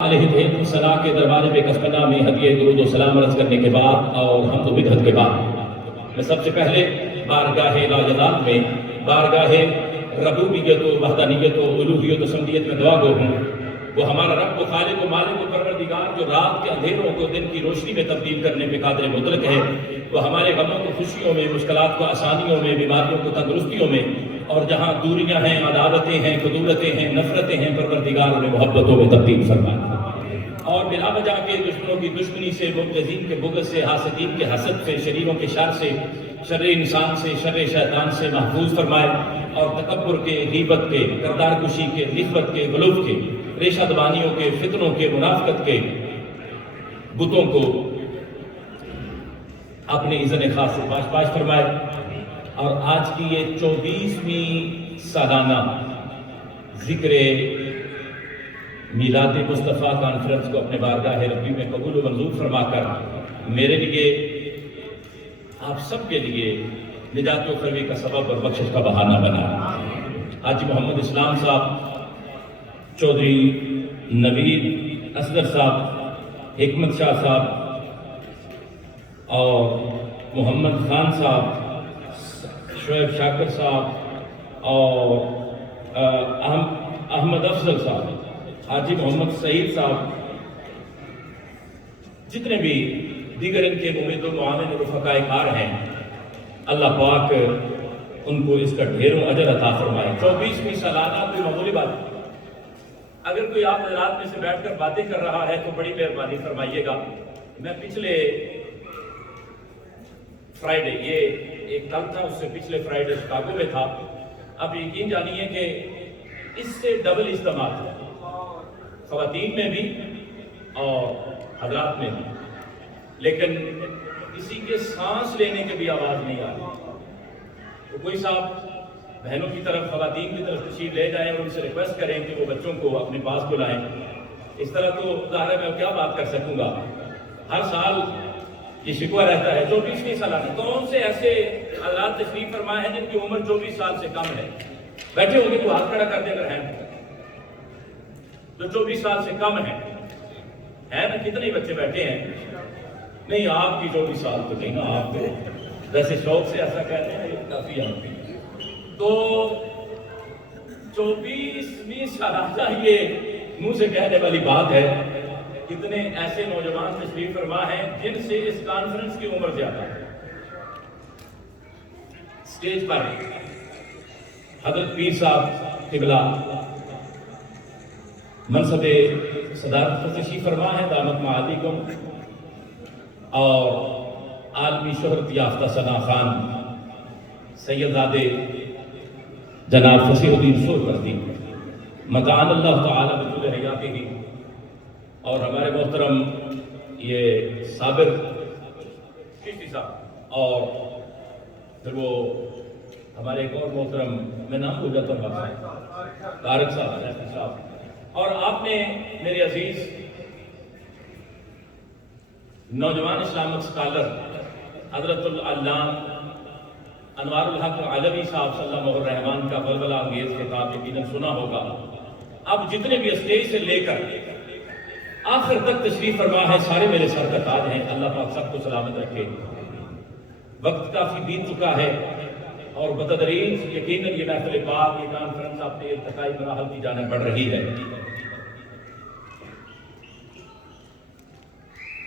علیہ السلام کے دربار بے کسبنا میں ہدیہ درود و سلام عرض کرنے کے بعد اور حمد و بدحت کے بعد میں سب سے پہلے بارگاہ لاجلال میں بارگاہ ربوبیت و وحدانیت و الوہیت و سمدیت میں دعا گو ہوں وہ ہمارا رب و خالق و مالک و پروردگار جو رات کے اندھیروں کو دن کی روشنی میں تبدیل کرنے پہ قادر مطلق ہے، وہ ہمارے غموں کو خوشیوں میں، مشکلات کو آسانیوں میں، بیماریوں کو تندرستیوں میں، اور جہاں دوریاں ہیں، عداوتیں ہیں، خدورتیں ہیں، نفرتیں ہیں، پروردگار انہیں محبتوں میں تبدیل فرمائے اور بلا وجہ کے دشمنوں کی دشمنی سے، مبتغین کے بغض سے، حاسدین کے حسد سے، شریروں کے شر سے، شر انسان سے، شر شیطان سے محفوظ فرمائے اور تکبر کے، غیبت کے، کردار کشی کے، نسبت کے، غلوف کے، ریشہ دبانیوں کے، فتنوں کے، منافقت کے بتوں کو اپنے اذن خاص سے پاش پاش فرمائے اور آج کی یہ 24ویں سالانہ ذکر میلاد مصطفیٰ کانفرنس کو اپنے بارگاہ ربی میں قبول و منظور فرما کر میرے لیے، آپ سب کے لیے نجات و خیری کا سبب اور بخشش کا بہانہ بنا۔ حاجی محمد اسلام صاحب، چودھری نوید اصغر صاحب، حکمت شاہ صاحب اور محمد خان صاحب، شعیب شاکر صاحب اور احمد افضل صاحب، حاجی محمد سعید صاحب، جتنے بھی دیگر ان کے ممید و معاون رفقائے کار ہیں، اللہ پاک ان کو اس کا ڈھیروں اجر عطا فرمائے۔ 24ویں سالانہ کوئی معمولی بات نہیں۔ اگر کوئی آپ حضرات میں سے بیٹھ کر باتیں کر رہا ہے تو بڑی مہربانی فرمائیے گا۔ میں پچھلے فرائیڈے، یہ ایک کل تھا، اس سے پچھلے فرائیڈے شکاگو میں تھا۔ اب یقین جانیے کہ اس سے ڈبل اجتماع تھا، خواتین میں بھی اور حضرات میں بھی، لیکن کسی کے سانس لینے کے بھی آواز نہیں آ رہی۔ تو کوئی صاحب بہنوں کی طرف، خواتین کی طرف تشریف لے جائیں اور ان سے ریکویسٹ کریں کہ وہ بچوں کو اپنے پاس بلائیں۔ اس طرح تو ظاہر ہے میں کیا بات کر سکوں گا، ہر سال یہ شکوہ رہتا ہے۔ 24ویں سالانہ کون سے ایسے حضرات تشریف فرما ہیں جن کی عمر 24 سال سے کم ہے؟ بیٹھے ہوں گے تو ہاتھ کھڑا کر دے اگر ہیں جو 24 سال سے کم ہے نا؟ کتنے بچے بیٹھے ہیں؟ نہیں، آپ کی 24 سال تو نہیں نا، آپ تو ویسے شوق سے ایسا کہتے ہیں، یہ کافی آپ کی۔ تو 24ویں سالانہ یہ منہ سے کہنے والی بات ہے، کتنے ایسے نوجوان تشریف فرما ہیں جن سے اس کانفرنس کی عمر زیادہ ہے۔ سٹیج پر حضرت پیر صاحب قبلہ منصب صدارت پر تشریف فرما ہے، دامت معالیکم، اور عالمی شہرت یافتہ ثنا خان سیدزادے جناب فصیح الدین سہروردی مکان اللہ تعالی بطول حیاتہ ہی، اور ہمارے محترم یہ صابر چشتی صاحب، اور پھر وہ ہمارے ایک اور محترم، میں نام بھول جاتا ہوں، طارق صاحب، اور آپ نے میرے عزیز نوجوان اسلامک سکالر حضرت العلام انوار الحق علوی صاحب صلی اللہ علیہ الرحمن کا بلبلہ انگیز خطاب یقیناً سنا ہوگا۔ اب جتنے بھی اسٹیج سے لے کر آخر تک تشریف فرما ہے، سارے میرے سر کا تاج ہیں، اللہ پاک سب کو سلامت رکھے۔ وقت کافی بیت چکا ہے اور بتدریج یقیناً یہ محفل پاک، یہ کانفرنس اپنے ارتقائی مراحل کی جانب بڑھ رہی ہے۔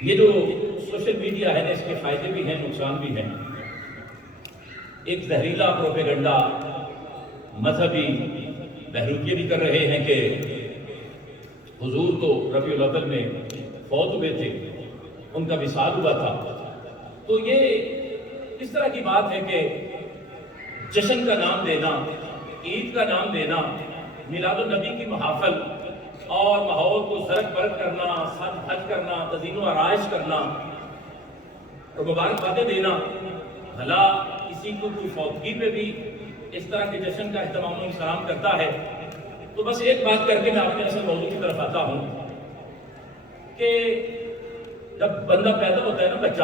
یہ جو سوشل میڈیا ہے نا، اس کے فائدے بھی ہیں، نقصان بھی ہیں۔ ایک زہریلا پروپیگنڈا مذہبی بہروتیے بھی کر رہے ہیں کہ حضور تو ربیع الاول میں فوت ہوئے تھے، ان کا وصال ہوا تھا۔ تو یہ اس طرح کی بات ہے کہ جشن کا نام دینا، عید کا نام دینا، میلاد النبی کی محافل اور ماحول کو زرق برق کرنا، سج دھج کرنا، تزئین و آرائش کرنا اور مبارکبادیں دینا، بھلا کسی کو کوئی فوتگی پہ بھی اس طرح کے جشن کا اہتمام و احترام کرتا ہے؟ تو بس ایک بات کر کے میں اپنے اصل موضوع کی طرف آتا ہوں کہ جب بندہ پیدا ہوتا ہے نا، بچہ،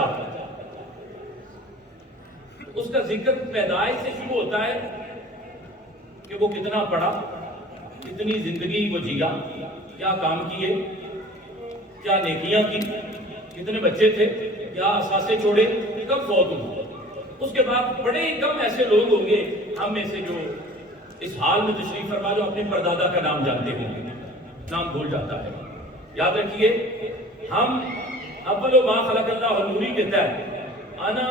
اس کا ذکر پیدائش سے شروع ہوتا ہے کہ وہ کتنا پڑھا، کتنی زندگی وہ جیا، کیا کام کیے، کیا نیکیاں کی، کتنے بچے تھے، کیا اثاثے چھوڑے، کب فوت ہوئے۔ اس کے بعد بڑے ہی کم ایسے لوگ ہوں گے ہم میں سے جو اس حال میں تشریف فرما جو اپنے پردادا کا نام جانتے ہوں گے، نام بھول جاتا ہے۔ یاد رکھیے، ہم اول ما خلق اللہ نوری کے تحت انا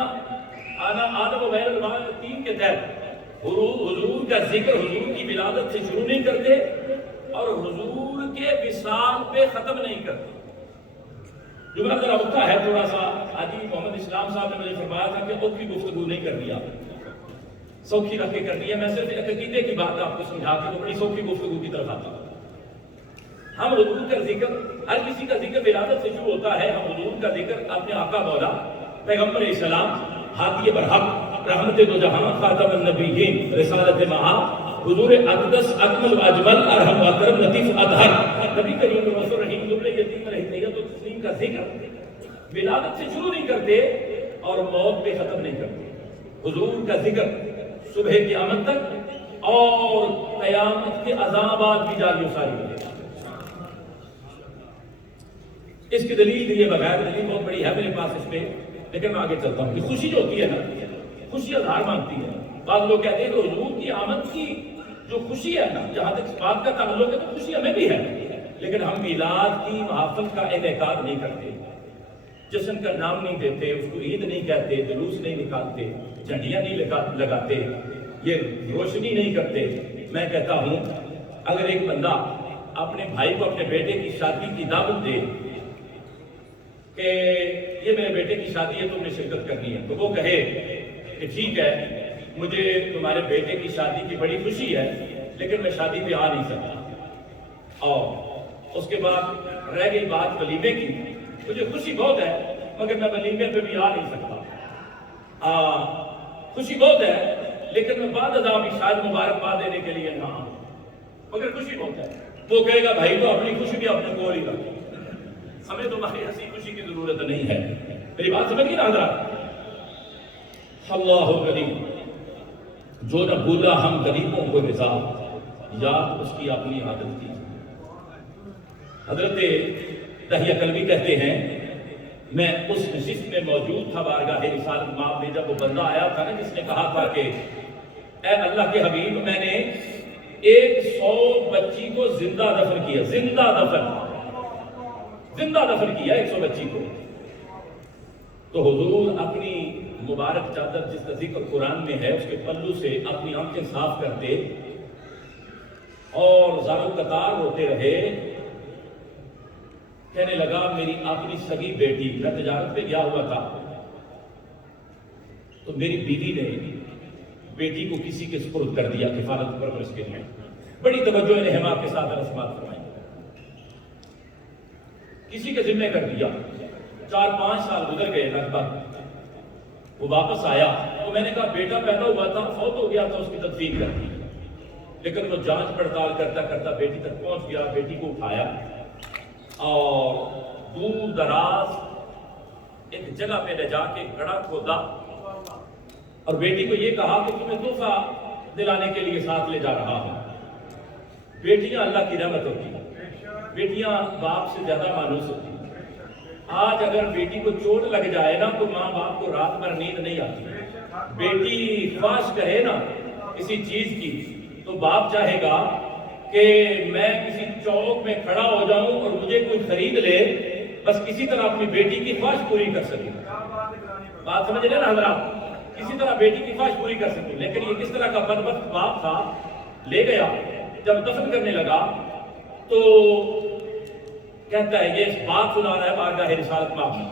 آدم و غیر الماء 3 کے تحت حضور کا ذکر حضور کی ولادت سے شروع نہیں کرتے اور حضور کے وصال پہ ختم نہیں کرتے۔ جملہ ذرا ہوتا ہے تھوڑا سا، حاجی محمد اسلام صاحب نے مجھے فرمایا تھا کہ خود کی گفتگو نہیں کرنی، آپ سوکھی رکھ کے کرنی ہے۔ میں صرف ایک عقیدے کی بات آپ کو سمجھا کے بڑی سوکھی گفتگو کی طرف آتا ہوں۔ ہم حضور کا ذکر، ہر کسی کا ذکر ولادت سے شروع ہوتا ہے، ہم حضور کا ذکر اپنے آقا مولا پیغمبر اسلام ہادی برحق رحمت دو جہاں خاتم النبیین رسالت مہا حضور اقدس اکمل و اجمل ارحم و اکرم لطیف اطہر نبی کریم رسول رحیم جملے یتیم رہتیت و تسلیم کا ذکر ولادت سے شروع نہیں کرتے اور موت پہ ختم نہیں کرتے۔ حضور کا ذکر صبح قیامت تک اور قیامت کے عذابات بھی جاری و ساری ہوتے ہیں۔ اس کی دلیل یہ بغیر دلیل بہت بڑی ہے میرے پاس اس پہ، لیکن میں آگے چلتا ہوں کہ خوشی جو ہوتی ہے نا، خوشی اظہار مانگتی ہے۔ بعض لوگ کہتے ہیں کہ حضور کی آمد کی جو خوشی ہے نا، جہاں تک اس بات کا تعلق ہے تو خوشی ہمیں بھی ہے، لیکن ہم میلاد کی محافل کا انعقاد نہیں کرتے، جشن کا نام نہیں دیتے، اس کو عید نہیں کہتے، جلوس نہیں نکالتے، جھنڈیاں نہیں لگاتے، یہ روشنی نہیں کرتے۔ میں کہتا ہوں اگر ایک بندہ اپنے بھائی کو اپنے بیٹے کی شادی کی دعوت دے کہ یہ میرے بیٹے کی شادی ہے تم نے شرکت کرنی ہے، تو وہ کہے کہ ٹھیک ہے مجھے تمہارے بیٹے کی شادی کی بڑی خوشی ہے لیکن میں شادی پہ آ نہیں سکتا، اور اس کے بعد رہ گئی بات ولیمے کی، مجھے خوشی بہت ہے مگر میں ولیمے پہ بھی آ نہیں سکتا، خوشی بہت ہے لیکن میں بعد ازاں بھی شاید مبارکباد دینے کے لیے نہ آؤں، مگر خوشی بہت ہے۔ وہ کہے گا بھائی تو اپنی خوشی بھی اپنے کو ہی رکھو، ہمیں تمہاری ہنسی خوشی کی ضرورت نہیں ہے۔ میری بات سمجھ گئی نا حضرات؟ اللہ غریب، جو نہ بھولا ہم غریبوں کو رضا، یاد اس کی اپنی عادت کی۔ حضرت دہیہ کلوی کہتے ہیں میں اس نشست میں موجود تھا بارگاہ رسالت مآب میں جب وہ بندہ آیا تھا نا جس نے کہا تھا کہ اے اللہ کے حبیب میں نے 100 بچی کو زندہ دفن کیا، زندہ دفن کیا 100 بچی کو۔ تو حضور اپنی مبارک چادر جس کا ذکر قرآن میں ہے اس کے پلو سے اپنی آنکھیں صاف کرتے اور زارو قطار ہوتے رہے، کہنے لگا میری اپنی سگی بیٹی، میں تجارت پہ گیا ہوا تھا تو میری بیوی نے بیٹی کو کسی کے سپرد کر دیا کفالت پرورش کے لیے، بڑی توجہ انہیں اہتمام کے ساتھ رسمات فرمائی، کسی کے ذمہ کر دیا۔ 4-5 سال گزر گئے لگ بھگ، وہ واپس آیا تو میں نے کہا بیٹا پیدا ہوا تھا، فوت ہو گیا تھا، اس کی تدفین کر دی، لیکن وہ جانچ پڑتال کرتا کرتا بیٹی تک پہنچ گیا، بیٹی کو اٹھایا اور دور دراز ایک جگہ پہ لے جا کے گڑھا کھودا اور بیٹی کو یہ کہا کہ تمہیں تحفہ دلانے کے لیے ساتھ لے جا رہا ہوں۔ بیٹیاں اللہ کی رحمت ہوتی ہیں، بیٹیاں باپ سے زیادہ مانوس ہوتی ہیں۔ آج اگر بیٹی کو چوٹ لگ جائے نا تو ماں باپ کو رات بھر نیند نہیں آتی، بیٹی خواہش کرے نا کسی چیز کی تو باپ چاہے گا کہ میں کسی چوک میں کھڑا ہو جاؤں اور مجھے کوئی خرید لے، بس کسی طرح اپنی بیٹی کی خواہش پوری کر سکوں۔ بات سمجھ لیں نا حضرات، کسی طرح بیٹی کی خواہش پوری کر سکوں، لیکن یہ کس طرح کا بدبخت باپ تھا، لے گیا، جب دفن کرنے لگا تو کہتا ہے یہ اس بات سنا رہا ہے بارگاہ رسالت مآب میں،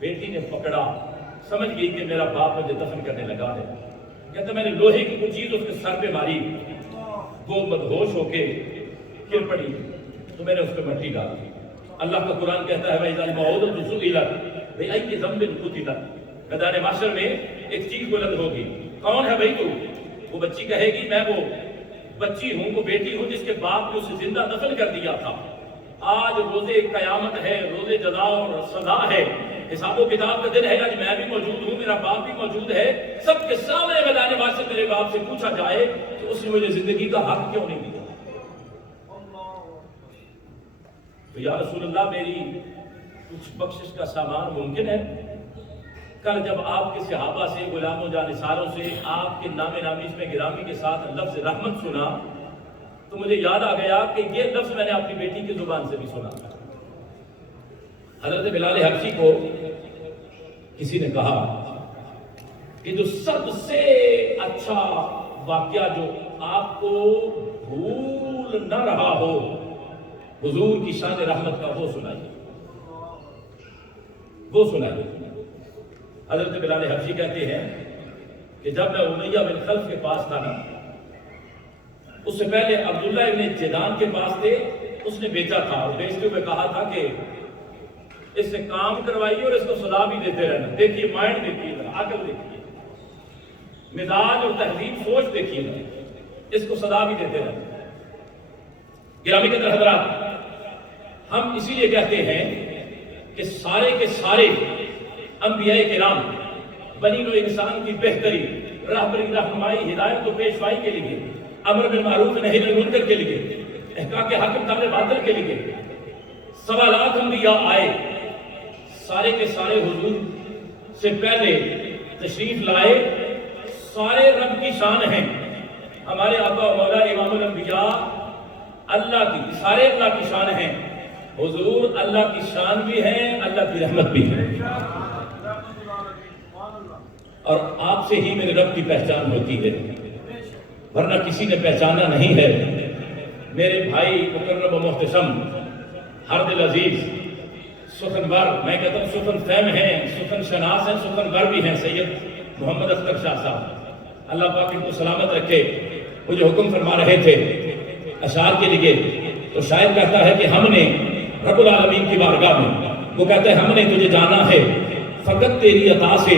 بیٹی نے پکڑا، سمجھ گئی کہ میرا باپ مجھے دفن کرنے لگا ہے، کہتا میں نے لوہے کی کوئی چیز اس کے سر پہ ماری، وہ مدہوش ہو کے گر پڑی تو میں نے اس پہ مٹی ڈال دی۔ اللہ کا قرآن کہتا ہے وَإِذَا الْمَوْءُودَةُ سُئِلَتْ بِأَيِّ ذَنبٍ قُتِلَتْ، میدان محشر میں ایک چیخ بلند ہوگی، کون ہے بھائی تو؟ وہ بچی کہے گی میں وہ بچی ہوں، وہ بیٹی ہوں جس کے باپ نے اسے زندہ دفن کر دیا تھا۔ آج روزے قیامت ہے، روزے جزا اور سزا ہے، حساب و کتاب کا دن ہے، آج میں بھی موجود ہوں، میرا باپ بھی موجود ہے، سب کے سامنے میدان محشر میرے باپ سے پوچھا جائے کہ اس نے مجھے زندگی کا حق کیوں نہیں دیا۔ تو یا رسول اللہ میری کچھ بخشش کا سامان ممکن ہے؟ کل جب آپ کے صحابہ سے، غلاموں جانثاروں سے آپ کے نام نامیز میں گرامی کے ساتھ لفظ رحمت سنا تو مجھے یاد آ گیا کہ یہ لفظ میں نے اپنی بیٹی کی زبان سے بھی سنا. حضرت بلال حبشی کو کسی نے کہا کہ جو سب سے اچھا واقعہ جو آپ کو بھول نہ رہا ہو حضور کی شان رحمت کا، وہ سنائیے، وہ سنائیے. حضرت بلال حبشی کہتے ہیں کہ جب میں امیہ بن خلف کے پاس تھا نا، اس سے پہلے عبداللہ ابن جدان کے پاس تھے، اس نے بیچا تھا اور بیچتے ہوئے کہا تھا کہ اس سے کام کروائیے اور اس کو سزا بھی دیتے رہنا. دیکھیے مائنڈ دیکھیے، عقل دیکھیے، مزاج اور تہذیب سوچ دیکھیے، اس کو سزا بھی دیتے رہنا. گرامی قدر حضرات، ہم اسی لیے کہتے ہیں کہ سارے کے سارے انبیاء کرام بنی نوع انسان کی بہتری، رہبری، رہنمائی، ہدایت و پیشوائی کے لیے، امر بالمعروف نہی عن المنکر کے لیے، احقاق حق امتان باطل کے لیے 1.25 لاکھ انبیاء آئے. سارے کے سارے حضور سے پہلے تشریف لائے. سارے رب کی شان ہیں. ہمارے آقا و مولا امام الانبیاء اللہ کی، سارے اللہ کی شان ہیں. حضور اللہ کی شان بھی ہیں، اللہ کی رحمت بھی ہے. اور آپ سے ہی میرے رب کی پہچان ہوتی ہے، ورنہ کسی نے پہچانا نہیں ہے. میرے بھائی مکرم و محتشم ہر دل عزیز سخنور، میں کہتا ہوں سخن فہم ہیں، سخن شناس ہیں، سخن ور بھی ہیں، سید محمد اختر شاہ صاحب، اللہ پاک ان کو سلامت رکھے. وہ جو حکم فرما رہے تھے اشعار کے لیے، تو شاعر کہتا ہے کہ ہم نے رب العالمین کی بارگاہ میں، وہ کہتا ہے ہم نے تجھے جانا ہے فقط تیری عطا سے،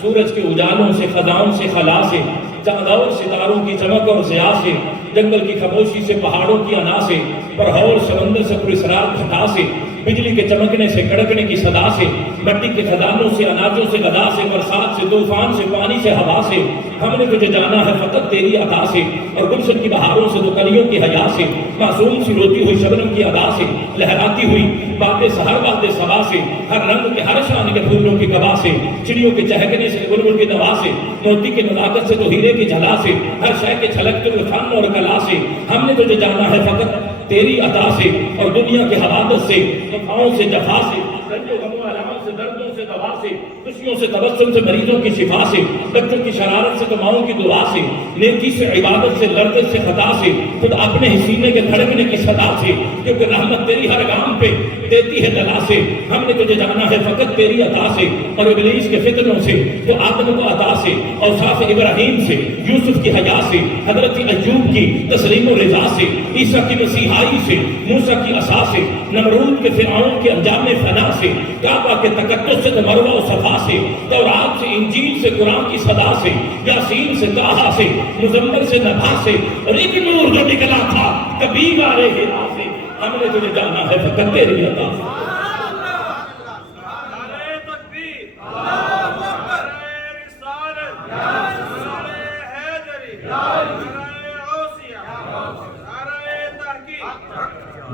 سورج کے اجالوں سے، خزاؤں سے، خلا سے، چاند اور ستاروں کی چمک اور ضیاء سے، جنگل کی خاموشی سے، پہاڑوں کی انا سے، پرہور سمندر سے، پراسرار گھٹا سے، بجلی کے چمکنے سے، کڑکنے کی صدا سے، مٹی کے خزانوں سے، اناجوں سے، غذا سے، برسات سے، طوفان سے، پانی سے، ہوا سے. ہم نے تجھے جانا ہے فقط تیری عطا سے، اور گلشن کی بہاروں سے، تو کلیوں کی حیا سے، معصوم سی روتی ہوئی شبنم کی ادا سے، لہراتی ہوئی باد سحر باد صبا سے، ہر رنگ کے ہر شان کے پھولوں کی گواہ سے، چڑیوں کے چہکنے سے، بلبل کی نوا سے، موتی کے نزاکت سے، تو ہیرے کی جھلا سے، ہر شے کے چھلکتے ہوئے فن اور کلا سے. ہم نے تجھے جانا ہے فقط تیری عطا سے، اور دنیا کے حوادث سے، وفاؤں سے، جفا سے، رنج و غم و علامت سے، دردوں سے، دوا سے، خوشیوں سے، تبسم سے، مریضوں کی شفا سے، بچوں کی شرارت سے، تو ماؤں کی دعا سے، نیکی سے، عبادت سے، لرزش سے، خطا سے، خود اپنے ہی سینے کے دھڑکنے کی صدا سے، کیونکہ رحمت تیری ہر گام پہ دیتی ہے دلا سے. ہم نے تجھے جانا ہے فقط تیری عطا سے، اور ابلیس کے فتنوں سے، تو آدم کو عطا سے، اوصاف ابراہیم سے، یوسف کی حیا سے، حضرت ایوب کی تسلیم و رضا سے، عیسیٰ کی مسیحائی سے، موسیٰ کی عصا سے، نمرود کے فرعون کے انجام فنا سے، کعبہ کے تقدس سے، مروہ و صفا سے، تورات سے، انجیل سے، قرآن کی صدا سے، یاسین سے، طٰہٰ سے، مزمل سے، نبھا سے، اور ایک نور جو نکلا تھا کبھی والے ہرا سے. ہم نے تجھے جانا ہے فقط تیری عطا سے.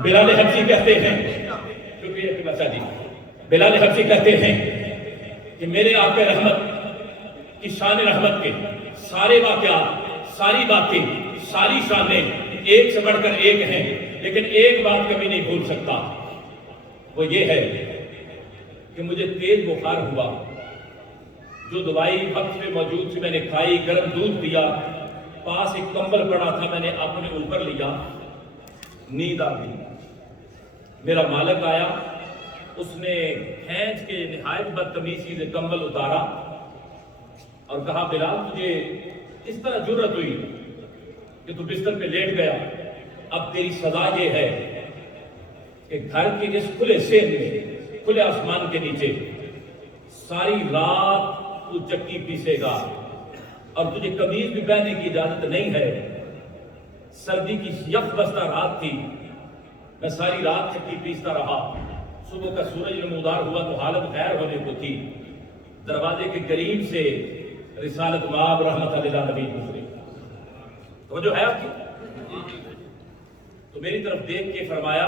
بلال حبشی کہتے ہیں، شکریہ بچہ جی، بلال حبشی کہتے ہیں کہ میرے آقا رحمت کی شان رحمت کے سارے واقعات، ساری باتیں، ساری شانیں ایک سے بڑھ کر ایک ہیں، لیکن ایک بات کبھی نہیں بھول سکتا، وہ یہ ہے کہ مجھے تیز بخار ہوا، جو دوائی وقت میں موجود تھی میں نے کھائی، گرم دودھ پیا، پاس ایک کمبل پڑا تھا میں نے اپنے اوپر لیا، نیند آ گئی. میرا مالک آیا، اس نے کھینچ کے نہایت بدتمیزی سے کمبل اتارا اور کہا بلال تجھے اس طرح جرأت ہوئی کہ تو بستر پہ لیٹ گیا، اب تیری سزا یہ ہے کہ گھر کے اس کھلے سین میں، کھلے آسمان کے نیچے ساری رات تو چکی پیسے گا، اور تجھے قمیض بھی پہننے کی اجازت نہیں ہے. سردی کی یک بستہ رات تھی، میں ساری رات چکی پیستا رہا. صبح کا سورج نمودار ہوا تو حالت غیر ہونے کو تھی. دروازے کے قریب سے رسالت مآب رحمت اللہ نبی گزرے. تو جو ہے آپ کی تو میری طرف دیکھ کے فرمایا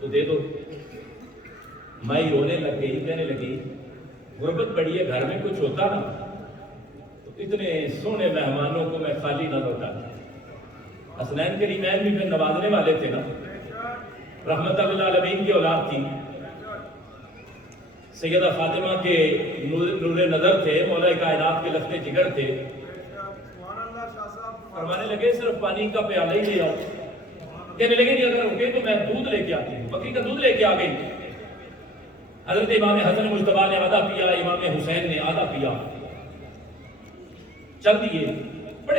تو دے دو۔ مائی رونے لگ گئی، کہنے لگی غربت بڑی ہے، گھر میں کچھ ہوتا نا تو اتنے سونے مہمانوں کو میں خالی نہ لوٹا۔ حسنین کریمین بھی پھر نوازنے والے تھے نا، رحمت للعالمین کی اولاد تھی، سیدہ فاطمہ کے نور نظر تھے، مولا کائنات کے لخت جگر تھے۔ فرمانے لگے صرف پانی کا پیالہ ہی لے آؤ۔ کہنے لگے نہیں اگر رکے تو میں دودھ لے کے آتی ہوں، بکری کا دودھ لے کے آ گئی۔ حضرت امام حسن مجتبیٰ نے آدھا پیا، امام حسین نے آدھا پیا، چل دیے۔